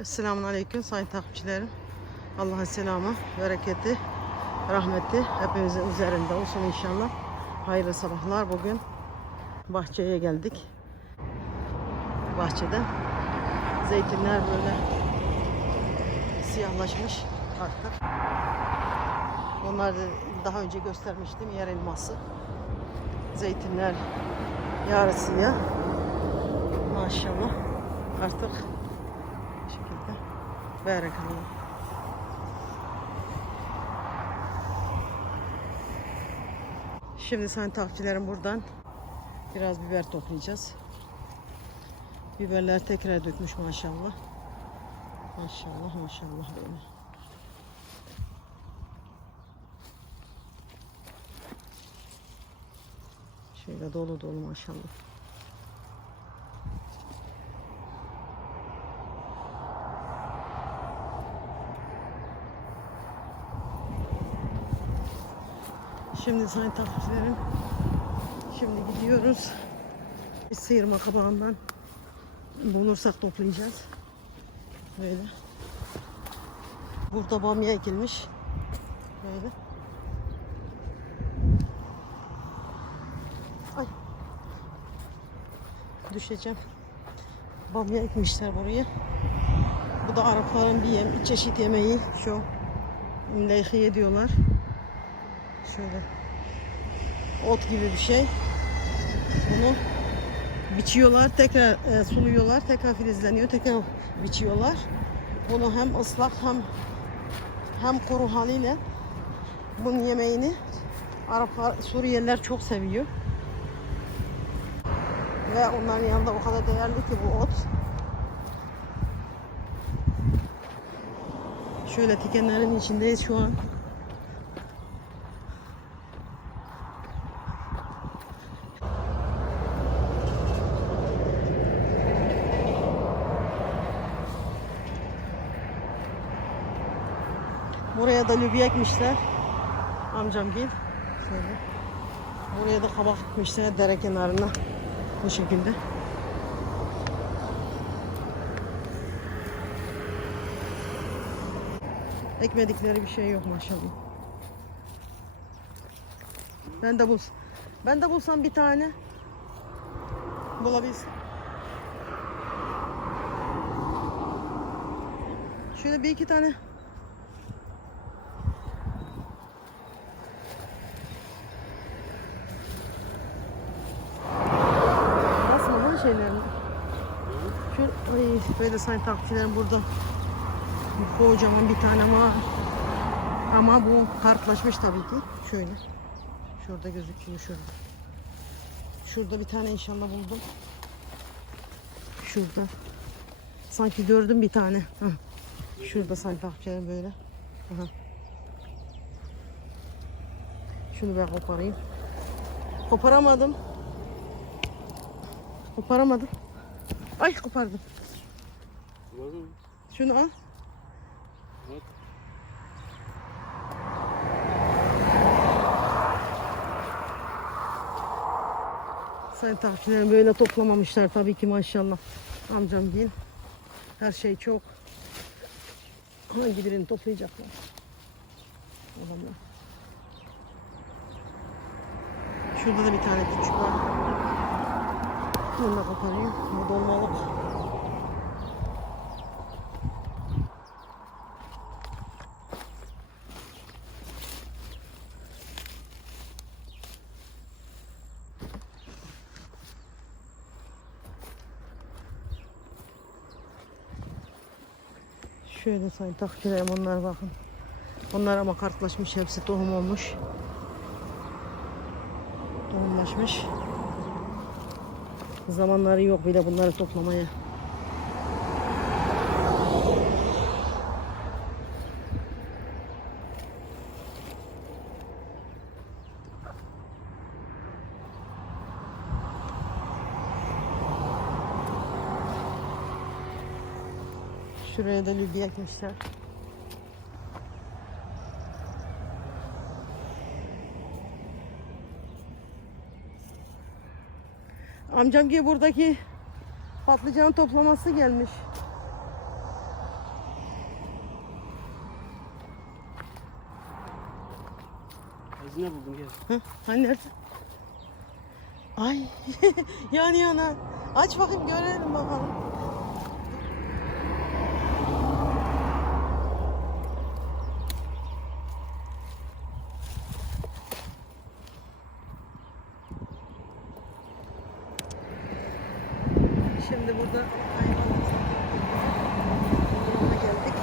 Esselamun Aleyküm sayın takipçilerim. Allah'ın selamı, bereketi, rahmeti hepimizin üzerinde olsun inşallah. Hayırlı sabahlar. Bugün bahçeye geldik. Bahçede zeytinler böyle siyahlaşmış artık. Onları daha önce göstermiştim. Yer elması. Zeytinler yarısıya. Maşallah. Artık. Berekallah. Şimdi sayın takipçilerim buradan biraz biber toplayacağız. Biberler tekrar dökmüş maşallah. Maşallah maşallah böyle. Şöyle dolu dolu maşallah. Şimdi sayın takipçilerim şimdi gidiyoruz. Bir sıyırma kabağından bulursak toplayacağız. Böyle. Burada bamya ekilmiş. Böyle. Ay. Düşeceğim. Bamya ekmişler buraya. Bu da Arapların bir yem, çeşit yemeği. Şu mleyhiye diyorlar. Şöyle ot gibi bir şey. Bunu biçiyorlar, tekrar e, suluyorlar, tekrar filizleniyor, tekrar biçiyorlar. Bunu hem ıslak hem hem kuru haliyle bunun yemeğini Araplar, Suriyeliler çok seviyor. Ve onların yanında o kadar değerli ki bu ot. Şöyle tikenlerin içindeyiz şu an. Buraya da lübiye ekmişler. Amcam gel. Şöyle. Buraya da kabak ekmişler dere kenarına. Bu şekilde. Ekmedikleri bir şey yok maşallah. Ben de bul. Ben de bulsam bir tane. Bulabilsem. Şöyle bir iki tane Nasıl böyle şeylerin? Şu ay, böyle sayın takipçilerim burada kocaman bir tane var. Ama bu kartlaşmış tabii ki. Şöyle. Şurada gözüküyor şurada. Şurada bir tane inşallah buldum. Şurada. Sanki gördüm bir tane. Şurada sayın takipçilerim böyle. Şunu ben koparayım. Koparamadım. Koparamadım. Ay kopardım. Şunu al. Evet. Sayın takipçilerim böyle toplamamışlar tabii ki maşallah. Amcam değil. Her şey çok. Hangi birini toplayacaklar? Adamlar. Şurada da bir tane küçük var. Bunu da koparayım. Bu dolmalık. Şöyle sayın takipçilerim onlar bakın. Onlar ama kartlaşmış hepsi tohum olmuş. Tohumlaşmış. Zamanları yok bile bunları toplamaya. Şuraya da lübi ekmişler. Amcam ki buradaki patlıcan toplaması gelmiş. Hazine buldum gel. Hani nerede? Ay yan yana. Aç bakayım görelim bakalım. Şimdi burada yanına geldik.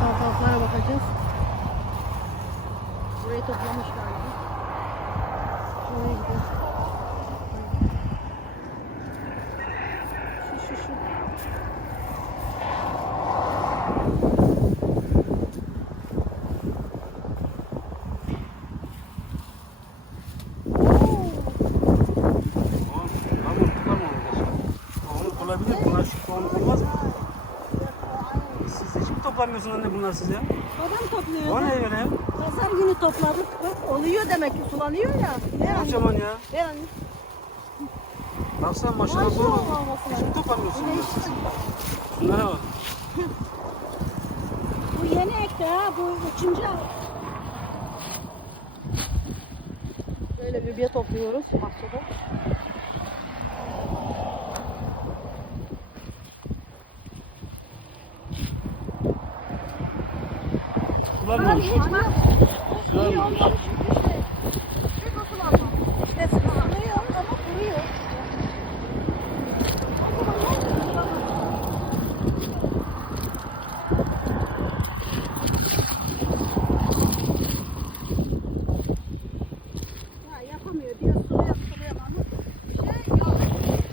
Salatalıklara bakacağız. Burayı toplamış galiba. Şuraya gidelim. Şu şu şu. Tamam. Ama tutar mı onu? Onu olabilir. Bunlar şu soğanı olmaz mı? Siz hiç mi toplamıyorsun anne bunlar siz ya? Adam topluyor. O ne öyle ya? Pazar günü topladık. Bak oluyor demek ki sulanıyor ya. Ne anne? Kocaman ya. Ne anne? Baksana maşallah olması Hiç mi toplamıyorsun? Bu ne işte? Bunlara bak. Bu yeni ekti ha. Bu üçüncü. Böyle biber topluyoruz bahçede. Sular mı olmuş? Sular mı olmuş? İşte sulanıyor ama kuruyor. Ya yapamıyor diyor suluyor suluyor ama şey yok.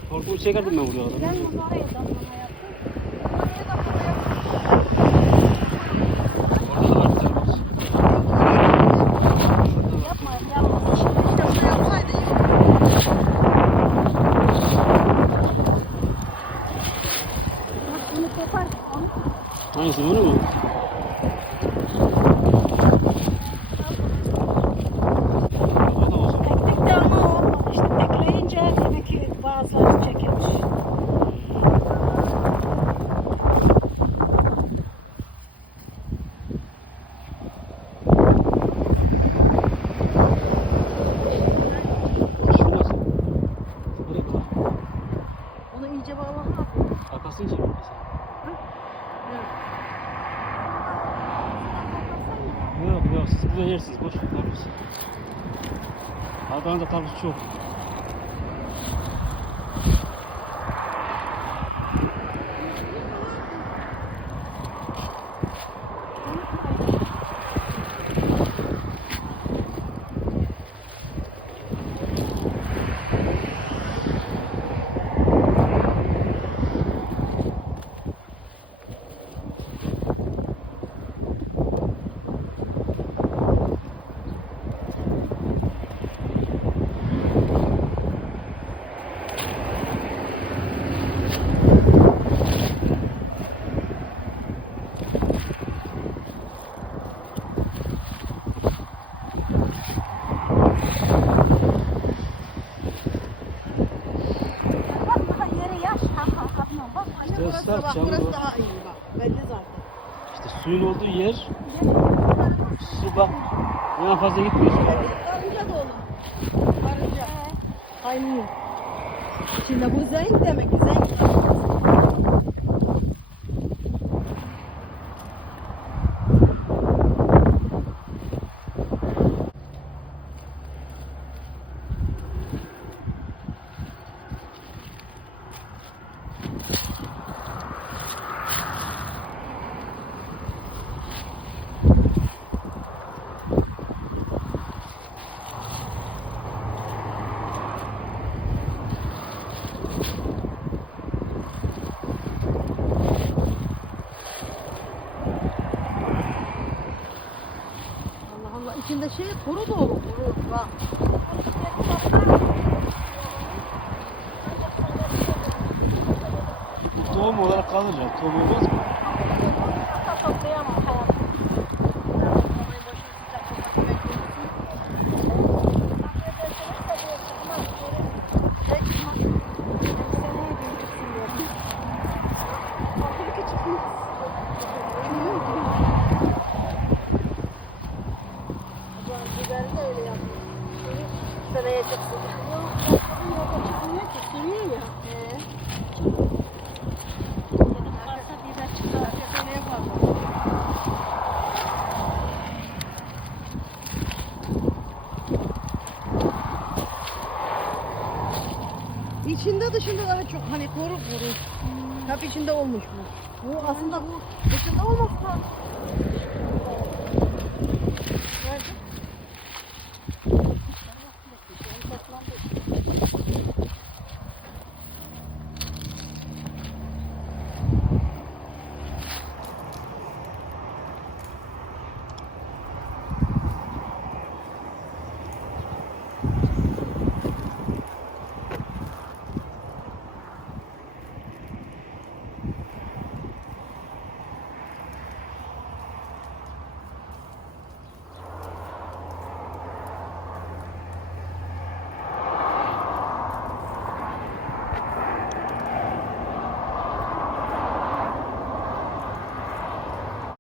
Hortumu çekerdim ben buraya. Ben bunu oraya damlama yaptım. Oraya damlama yaptım. Orada da var bir tane. Yapma yapma. Şimdi işte su yapsaydı Bak bunu kopar. Onu Hangisi bunu mu? O da o zaman. teknikte ama olmadı. İşte tekleyince demek ki bazıları çekilmiş. Şu nasıl? Buraya bak. Onu iyice bağla. Arkasını çek. Yok yok siz burada boş ver karpuz. Adana'da karpuz çok. Ha. Bak burası daha iyi bak. Belli zaten. İşte suyun olduğu yer burası. su bak en fazla gitmiyor. su. Karınca da olur. Karınca. Kaynıyor. Şimdi bu zenk demek zenk. İçinde şey kuru dolu kuru. Bak. Tohum olarak ya. Tohum olmaz mı? Çok hani kuru kuru. Kap içinde olmuş bu. Bu aslında bu dışında olmaz mı?